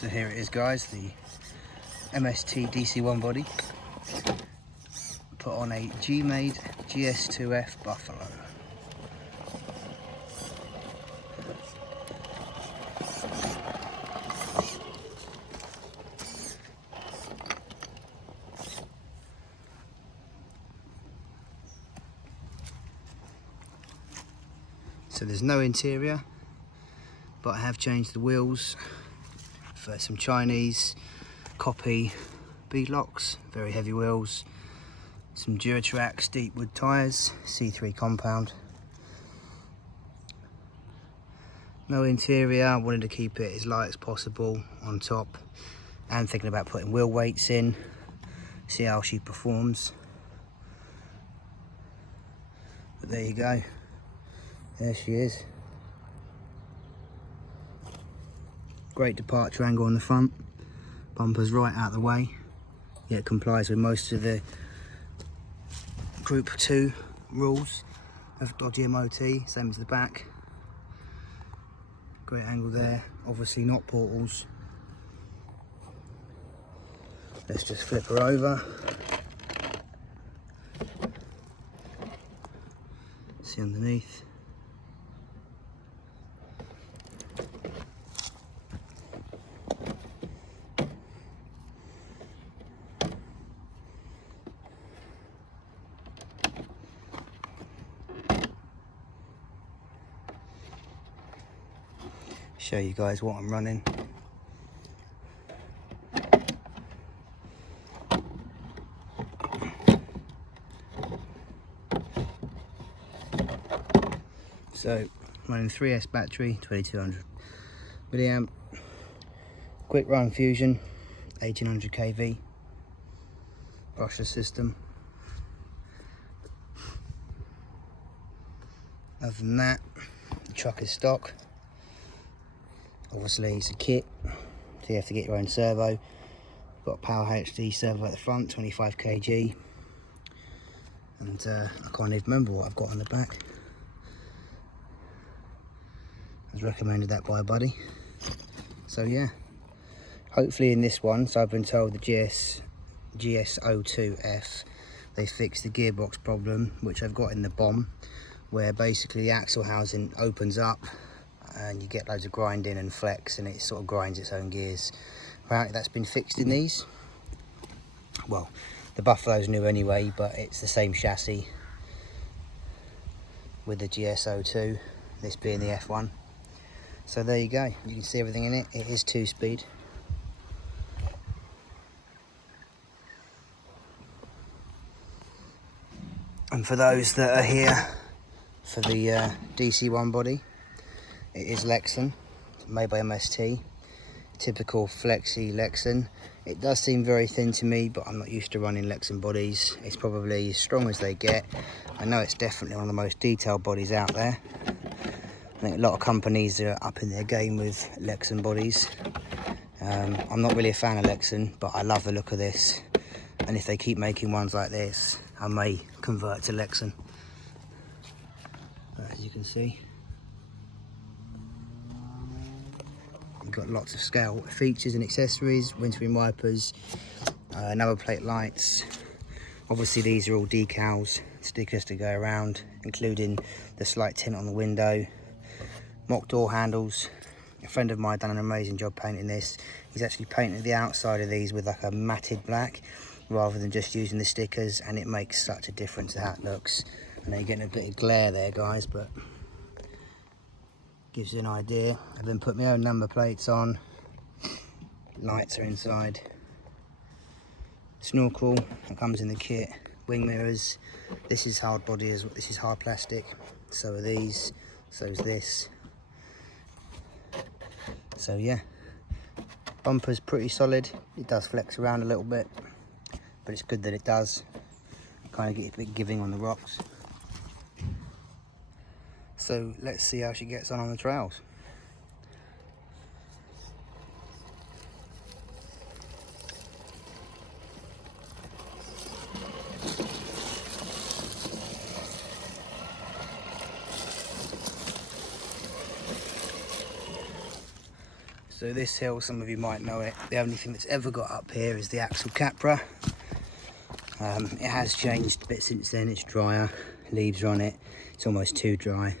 So here it is, guys, the MST DC1 body, put on a Gmade GS02F Buffalo. So there's no interior, but I have changed the wheels for some Chinese copy beadlocks, very heavy wheels, some Duratrax deep wood tyres, C3 compound. No interior, wanted to keep it as light as possible on top, and thinking about putting wheel weights in, see how she performs. But there you go, there she is. Great departure angle on the front, bumper's right out of the way, yet complies with most of the Group 2 rules of dodgy MOT, same as the back. Great angle there, obviously not portals. Let's just flip her over. See underneath. Show you guys what I'm running. So running 3S battery, 2200 milliamp, quicrun fusion, 1800 kV, brushless system. Other than that, the truck is stock. Obviously it's a kit, so you have to get your own servo. Got a power HD servo at the front, 25 kg, and I can't even remember what I've got on the back. I was recommended that by a buddy. So yeah, hopefully in this one, so I've been told the GS02F, they fixed the gearbox problem which I've got in the bomb, where basically the axle housing opens up and you get loads of grinding and flex, and it sort of grinds its own gears. Apparently that's been fixed in these. Well, the Buffalo's new anyway, but it's the same chassis with the GS02, this being the F1. So there you go, you can see everything in it. It is 2-speed. And for those that are here for the DC1 body, it is lexan, made by MST, typical flexi lexan. It does seem very thin to me, but I'm not used to running lexan bodies. It's probably as strong as they get. I know it's definitely one of the most detailed bodies out there. I think a lot of companies are up in their game with lexan bodies. I'm not really a fan of lexan, but I love the look of this. And if they keep making ones like this, I may convert to lexan. But as you can see, you've got lots of scale features and accessories, windscreen wipers, number plate lights. Obviously these are all decals, stickers to go around, including the slight tint on the window, mock door handles. A friend of mine done an amazing job painting this. He's actually painted the outside of these with like a matted black rather than just using the stickers, and it makes such a difference to how it looks. I know you're getting a bit of glare there, guys, but gives you an idea. I've then put my own number plates on. Lights are inside. Snorkel that comes in the kit. Wing mirrors. This is hard body as well. This is hard plastic. So are these. So is this. So yeah, bumper's pretty solid. It does flex around a little bit, but it's good that it does. Kind of get a bit giving on the rocks. So let's see how she gets on the trails. So this hill, some of you might know it, the only thing that's ever got up here is the axle capra. It has changed a bit since then. It's drier, leaves are on it, it's almost too dry.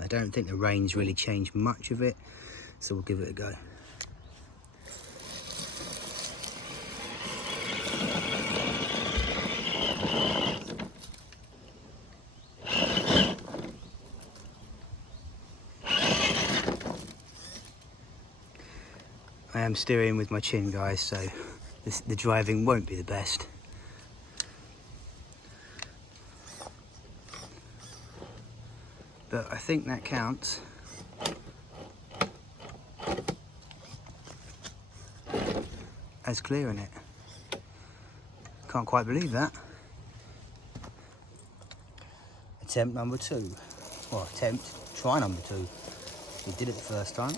I don't think the rain's really changed much of it, so we'll give it a go. I am steering with my chin, guys, so the driving won't be the best. But I think that counts. As clearing it. Can't quite believe that. Attempt number 2. Well, try number 2. We did it the first time.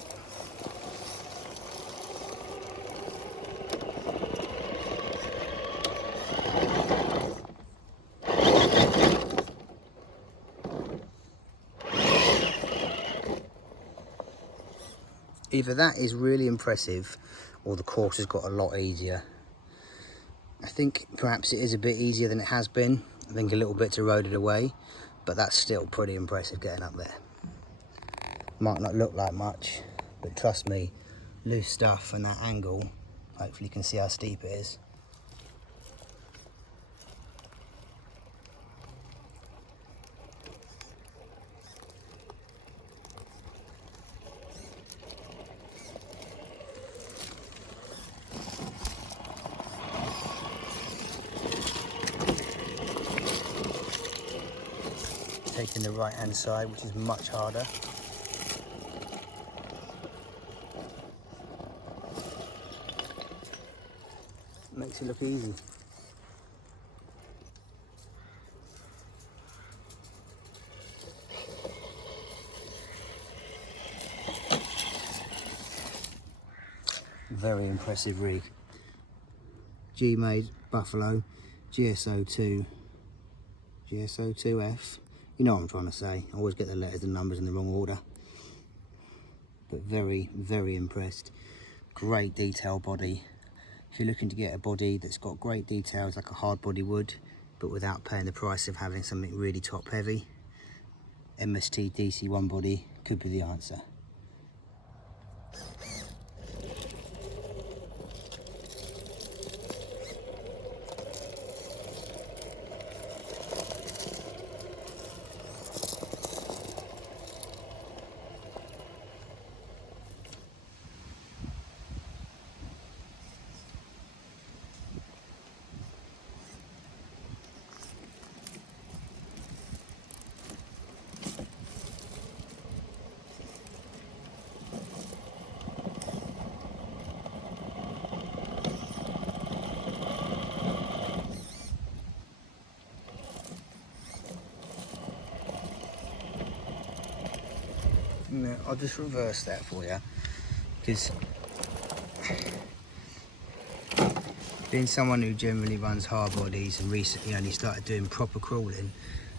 Either that is really impressive or the course has got a lot easier. I think perhaps it is a bit easier than it has been. I think a little bit's eroded away, but that's still pretty impressive getting up there. Might not look like much, but trust me, loose stuff and that angle, hopefully you can see how steep it is. Taking the right hand side, which is much harder. Makes it look easy. Very impressive rig. Gmade Buffalo GS02F. You know what I'm trying to say. I always get the letters and numbers in the wrong order. But very, very impressed. Great detail body. If you're looking to get a body that's got great details like a hard body would, but without paying the price of having something really top heavy, MST DC1 body could be the answer. No, I'll just reverse that for you, because being someone who generally runs hard bodies and recently only started doing proper crawling,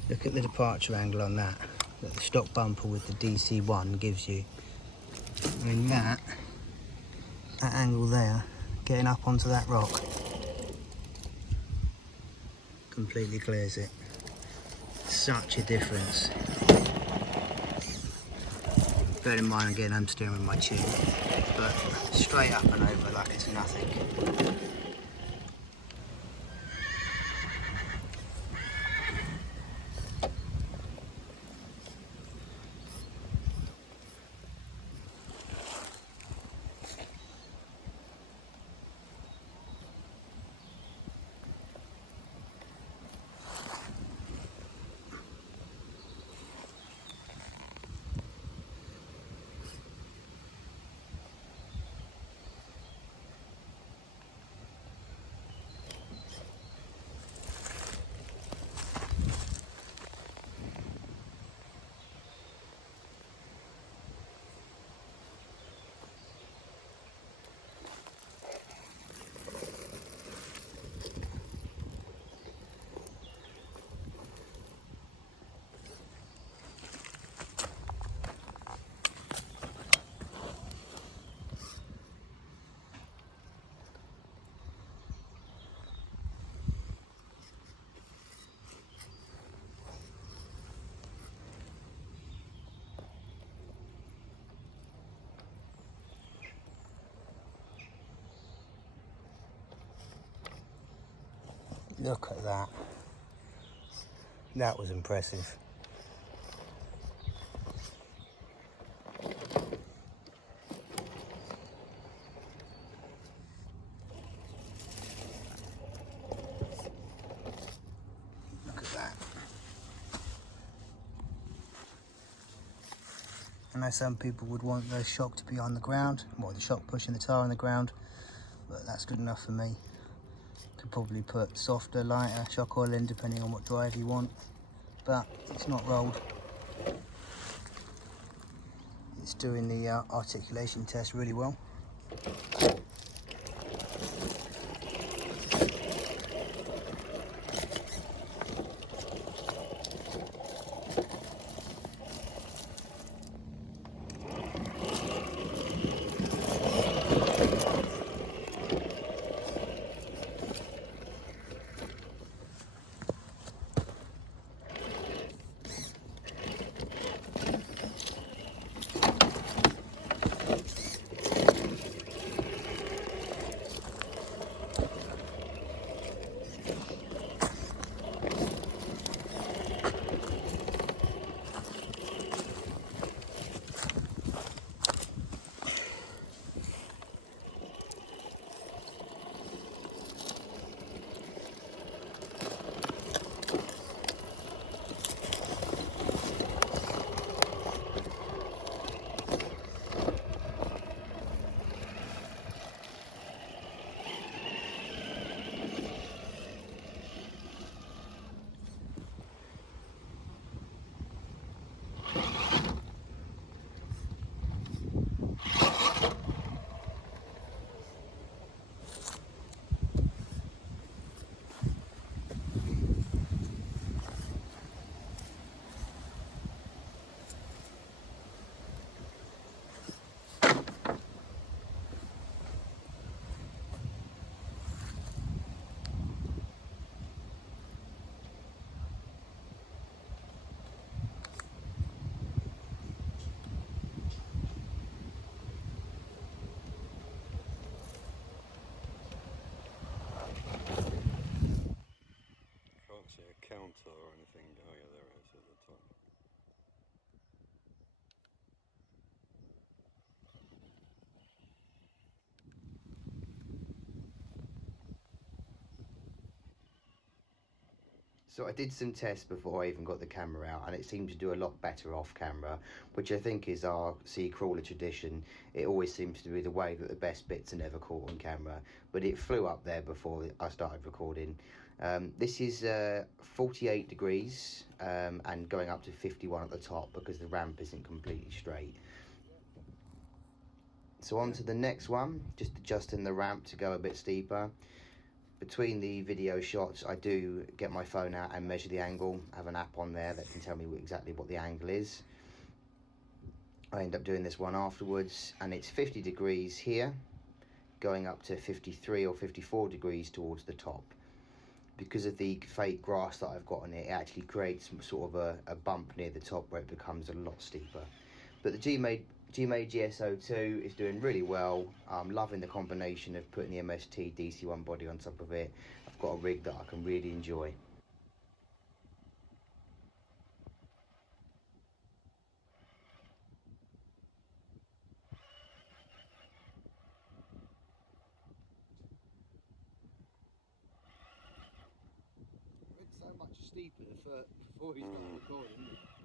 look at the departure angle on that the stock bumper with the DC1 gives you. I mean that angle there, getting up onto that rock, completely clears it. Such a difference. Bear in mind again, I'm steering with my chin, but straight up and over like it's nothing. Look at that. That was impressive. Look at that. I know some people would want the shock to be on the ground, or the shock pushing the tyre on the ground, but that's good enough for me. Could probably put softer, lighter shock oil in depending on what drive you want, but it's not rolled. It's doing the articulation test really well. Can't see a counter or anything. Oh yeah, there it is at the top. So I did some tests before I even got the camera out, and it seemed to do a lot better off camera, which I think is our sea crawler tradition. It always seems to be the way that the best bits are never caught on camera, but it flew up there before I started recording. This is 48 degrees and going up to 51 at the top because the ramp isn't completely straight. So on to the next one, just adjusting the ramp to go a bit steeper. Between the video shots, I do get my phone out and measure the angle. I have an app on there that can tell me exactly what the angle is. I end up doing this one afterwards, and it's 50 degrees here, going up to 53 or 54 degrees towards the top. Because of the fake grass that I've got on it, it actually creates sort of a bump near the top where it becomes a lot steeper. But the Gmade GS02 is doing really well. I'm loving the combination of putting the MST DC1 body on top of it. I've got a rig that I can really enjoy. It's so much steeper before we start recording.